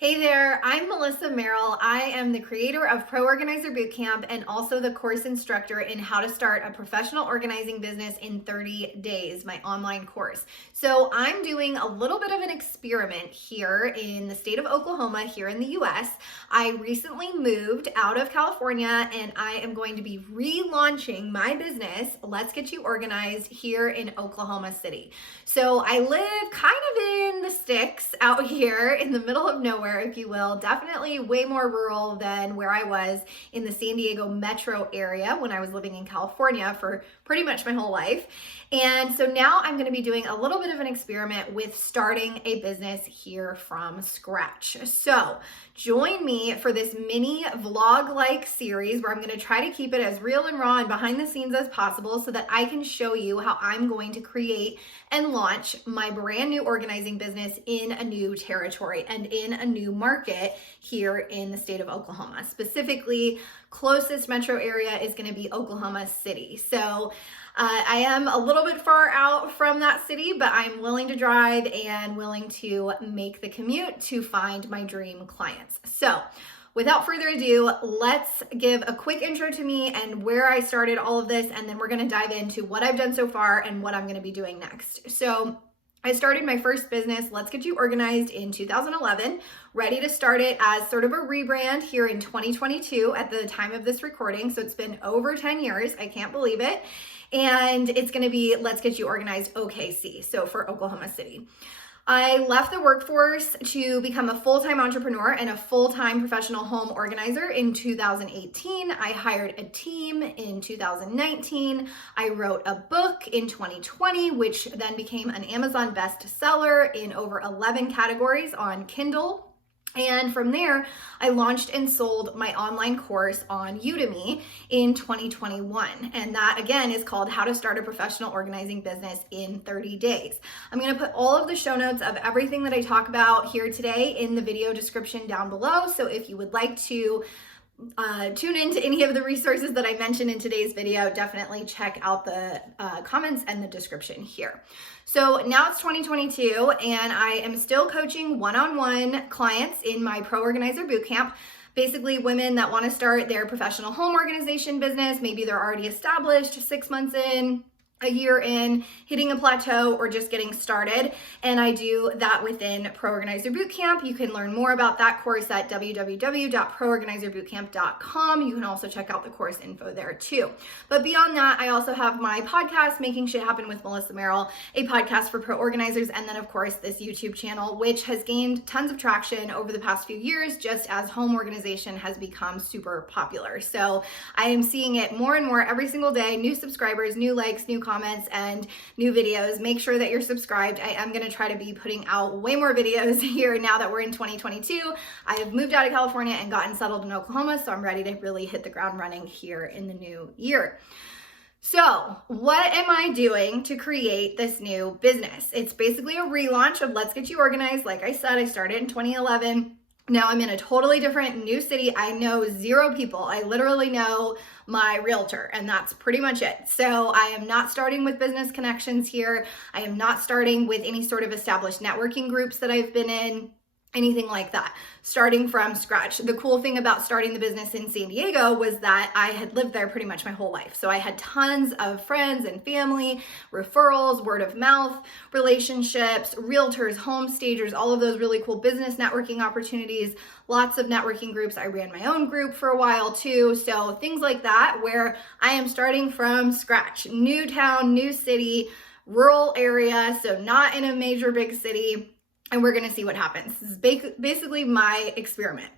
Hey there, I'm Melissa Meral. I am the creator of Pro Organizer Bootcamp and also the course instructor in how to start a professional organizing business in 30 days, my online course. So I'm doing a little bit of an experiment here in the state of Oklahoma, here in the US. I recently moved out of California and I am going to be relaunching my business, Let's Get You Organized, here in Oklahoma City. So I live kind of in the sticks out here in the middle of nowhere, if you will. Definitely way more rural than where I was in the San Diego metro area when I was living in California for pretty much my whole life. And so now I'm going to be doing a little bit of an experiment with starting a business here from scratch. So join me for this mini vlog-like series where I'm going to try to keep it as real and raw and behind the scenes as possible so that I can show you how I'm going to create and launch my brand new organizing business in a new territory and in a new market here in the state of Oklahoma. Specifically, closest metro area is going to be Oklahoma City. So I am a little bit far out from that city, but I'm willing to drive and willing to make the commute to find my dream clients. So without further ado, let's give a quick intro to me and where I started all of this, and then we're going to dive into what I've done so far and what I'm going to be doing next. So I started my first business, Let's Get You Organized, in 2011, ready to start it as sort of a rebrand here in 2022 at the time of this recording. So it's been over 10 years. I can't believe it. And it's going to be Let's Get You Organized OKC, so for Oklahoma City. I left the workforce to become a full-time entrepreneur and a full-time professional home organizer in 2018. I hired a team in 2019. I wrote a book in 2020, which then became an Amazon bestseller in over 11 categories on Kindle. And from there, I launched and sold my online course on Udemy in 2021. And that, again, is called How to Start a Professional Organizing Business in 30 Days. I'm going to put all of the show notes of everything that I talk about here today in the video description down below. So if you would like to tune into any of the resources that I mentioned in today's video, definitely check out the comments and the description here. So now it's 2022 and I am still coaching one-on-one clients in my Pro Organizer Bootcamp. Basically women that want to start their professional home organization business. Maybe they're already established 6 months in, a year in, hitting a plateau, or just getting started. And I do that within Pro Organizer Bootcamp. You can learn more about that course at www.proorganizerbootcamp.com. You can also check out the course info there too. But beyond that, I also have my podcast, Making Shit Happen with Melissa Meral, a podcast for pro organizers. And then of course, this YouTube channel, which has gained tons of traction over the past few years, just as home organization has become super popular. So I am seeing it more and more every single day, new subscribers, new likes, new comments, and new videos. Make sure that you're subscribed. I am going to try to be putting out way more videos here now that we're in 2022. I have moved out of California and gotten settled in Oklahoma, so I'm ready to really hit the ground running here in the new year. So what am I doing to create this new business? It's basically a relaunch of Let's Get You Organized. Like I said, I started in 2011. Now I'm in a totally different new city. I know 0 people. I literally know my realtor, and that's pretty much it. So I am not starting with business connections here. I am not starting with any sort of established networking groups that I've been in, anything like that. Starting from scratch. The cool thing about starting the business in San Diego was that I had lived there pretty much my whole life. So I had tons of friends and family, referrals, word of mouth, relationships, realtors, home stagers, all of those really cool business networking opportunities, lots of networking groups. I ran my own group for a while too. So things like that where I am starting from scratch. New town, new city, rural area, so not in a major big city. And we're going to see what happens. This is basically my experiment.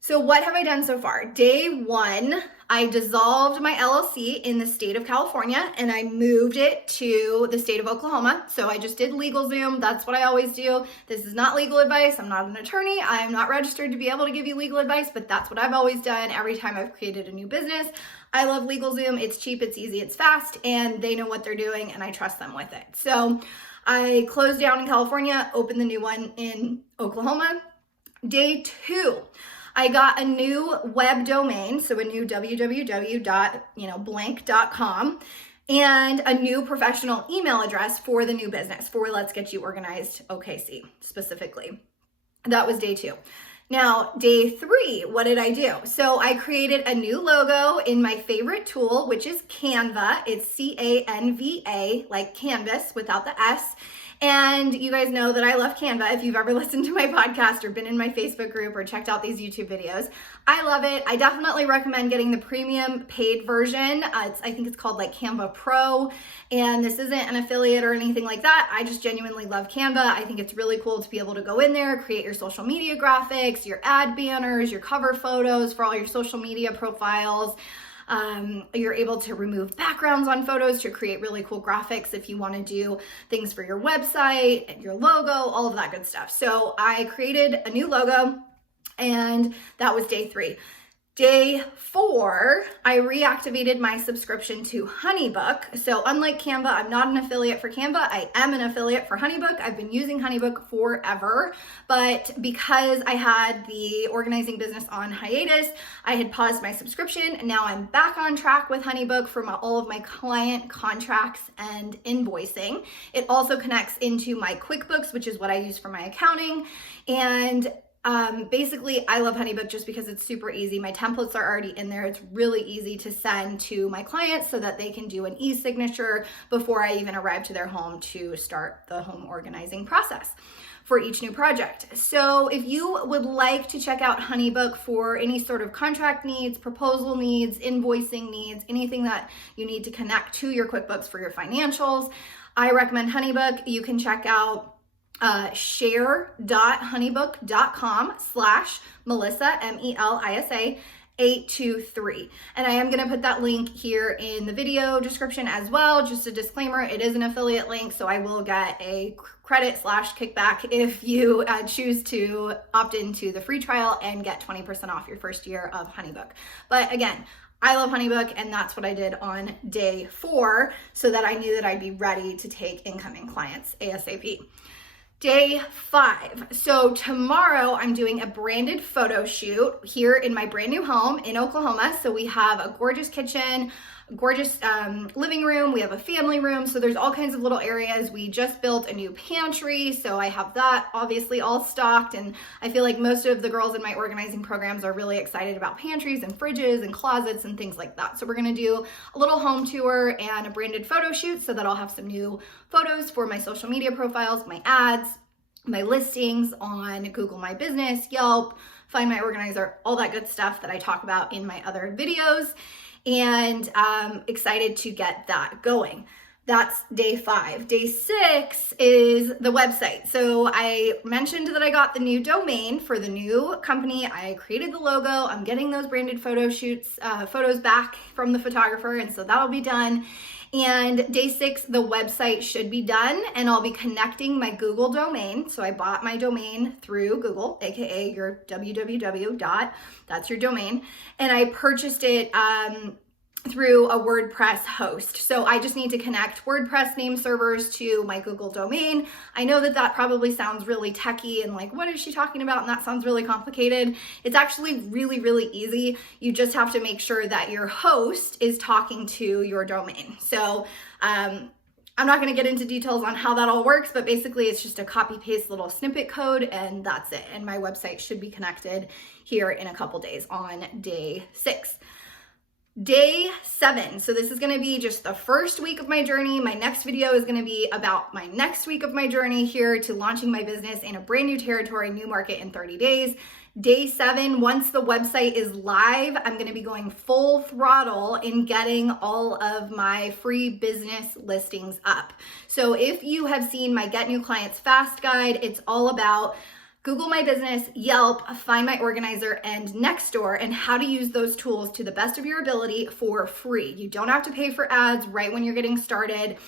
So what have I done so far? Day 1, I dissolved my LLC in the state of California and I moved it to the state of Oklahoma. So I just did LegalZoom. That's what I always do. This is not legal advice. I'm not an attorney. I am not registered to be able to give you legal advice, but that's what I've always done every time I've created a new business. I love LegalZoom. It's cheap, it's easy, it's fast, and they know what they're doing and I trust them with it. So I closed down in California, opened the new one in Oklahoma. Day 2, I got a new web domain, so a new www.blank.com, and a new professional email address for the new business, for Let's Get You Organized OKC specifically. That was day 2. Now, day 3, what did I do? So I created a new logo in my favorite tool, which is Canva. It's Canva, like canvas without the S. And you guys know that I love Canva. If you've ever listened to my podcast or been in my Facebook group or checked out these YouTube videos, I love it. I definitely recommend getting the premium paid version. I think it's called like Canva Pro. And this isn't an affiliate or anything like that. I just genuinely love Canva. I think it's really cool to be able to go in there, create your social media graphics, your ad banners, your cover photos for all your social media profiles. You're able to remove backgrounds on photos to create really cool graphics if you want to do things for your website and your logo, all of that good stuff. So I created a new logo, and that was day 3. Day 4, I reactivated my subscription to Honeybook. So unlike Canva, I'm not an affiliate for Canva. I am an affiliate for Honeybook. I've been using Honeybook forever, but because I had the organizing business on hiatus, I had paused my subscription, and now I'm back on track with Honeybook for all of my client contracts and invoicing. It also connects into my QuickBooks, which is what I use for my accounting. And basically, I love Honeybook just because it's super easy. My templates are already in there. It's really easy to send to my clients so that they can do an e-signature before I even arrive to their home to start the home organizing process for each new project. So if you would like to check out Honeybook for any sort of contract needs, proposal needs, invoicing needs, anything that you need to connect to your QuickBooks for your financials, I recommend Honeybook. You can check out share.honeybook.com/Melisa, Melisa 823. And I am going to put that link here in the video description as well. Just a disclaimer, it is an affiliate link, so I will get a credit/kickback if you choose to opt into the free trial and get 20% off your first year of Honeybook. But again, I love Honeybook, and that's what I did on day 4 so that I knew that I'd be ready to take incoming clients ASAP. Day 5. So tomorrow I'm doing a branded photo shoot here in my brand new home in Oklahoma. So we have a gorgeous kitchen, gorgeous living room. We have a family room. So there's all kinds of little areas. We just built a new pantry. So I have that obviously all stocked. And I feel like most of the girls in my organizing programs are really excited about pantries and fridges and closets and things like that. So we're going to do a little home tour and a branded photo shoot so that I'll have some new photos for my social media profiles, my ads, my listings on Google My Business, Yelp, Find My Organizer, all that good stuff that I talk about in my other videos. And I'm excited to get that going. That's day 5. Day 6 is the website. So I mentioned that I got the new domain for the new company. I created the logo. I'm getting those branded photos back from the photographer, and so that'll be done. And day 6, the website should be done, and I'll be connecting my Google domain. So I bought my domain through Google, aka your www. That's your domain. And I purchased it through a WordPress host. So I just need to connect WordPress name servers to my Google domain. I know that that probably sounds really techy and like, what is she talking about? And that sounds really complicated. It's actually really, really easy. You just have to make sure that your host is talking to your domain. So I'm not going to get into details on how that all works, but basically it's just a copy paste little snippet code, and that's it. And my website should be connected here in a couple days on day 6. Day 7. So this is going to be just the first week of my journey. My next video is going to be about my next week of my journey here to launching my business in a brand new territory, new market in 30 days. Day 7, once the website is live, I'm going to be going full throttle in getting all of my free business listings up. So if you have seen my Get New Clients Fast guide, it's all about Google My Business, Yelp, Find My Organizer, and Nextdoor, and how to use those tools to the best of your ability for free. You don't have to pay for ads right when you're getting started.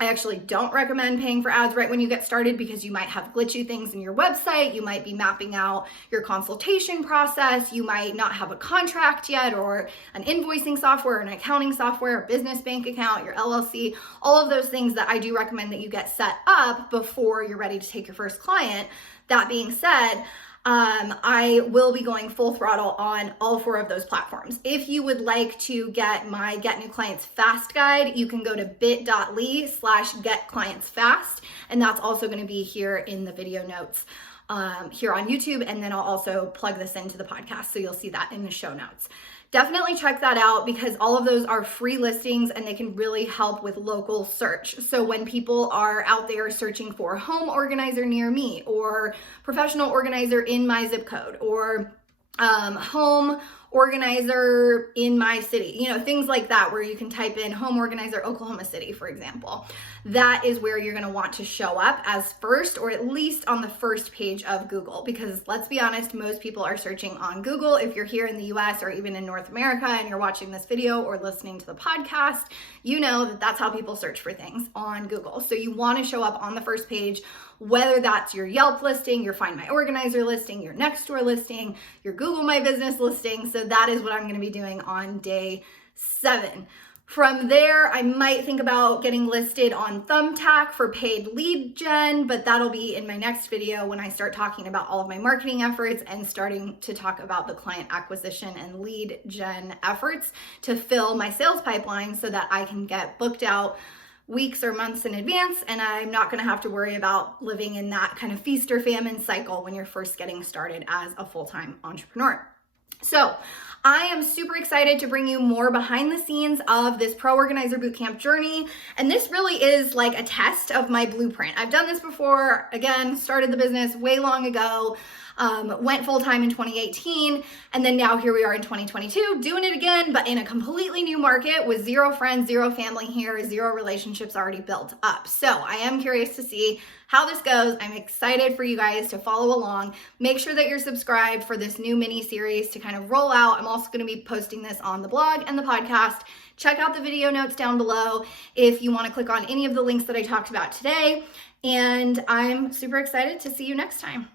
I actually don't recommend paying for ads right when you get started because you might have glitchy things in your website. You might be mapping out your consultation process. You might not have a contract yet, or an invoicing software, an accounting software, a business bank account, your LLC, all of those things that I do recommend that you get set up before you're ready to take your first client. That being said, I will be going full throttle on all 4 of those platforms. If you would like to get my Get New Clients Fast guide, you can go to bit.ly/getclientsfast, and that's also going to be here in the video notes here on YouTube, and then I'll also plug this into the podcast, so you'll see that in the show notes. Definitely check that out because all of those are free listings and they can really help with local search. So when people are out there searching for home organizer near me, or professional organizer in my zip code, or home organizer in my city, you know, things like that, where you can type in home organizer Oklahoma City, for example. That is where you're going to want to show up as first, or at least on the first page of Google, because let's be honest, most people are searching on Google. If you're here in the US or even in North America and you're watching this video or listening to the podcast, you know that that's how people search for things on Google. So you want to show up on the first page, whether that's your Yelp listing, your Find My Organizer listing, your Nextdoor listing, your Google My Business listing. So that is what I'm going to be doing on day 7. From there, I might think about getting listed on Thumbtack for paid lead gen, but that'll be in my next video when I start talking about all of my marketing efforts and starting to talk about the client acquisition and lead gen efforts to fill my sales pipeline so that I can get booked out weeks or months in advance, and I'm not going to have to worry about living in that kind of feast or famine cycle when you're first getting started as a full-time entrepreneur. So I am super excited to bring you more behind the scenes of this Pro Organizer Bootcamp journey. And this really is like a test of my blueprint. I've done this before. Again, started the business way long ago, went full-time in 2018. And then now here we are in 2022 doing it again, but in a completely new market with 0 friends, 0 family here, 0 relationships already built up. So I am curious to see how this goes. I'm excited for you guys to follow along. Make sure that you're subscribed for this new mini series to kind of roll out. I'm also going to be posting this on the blog and the podcast. Check out the video notes down below if you want to click on any of the links that I talked about today. And I'm super excited to see you next time.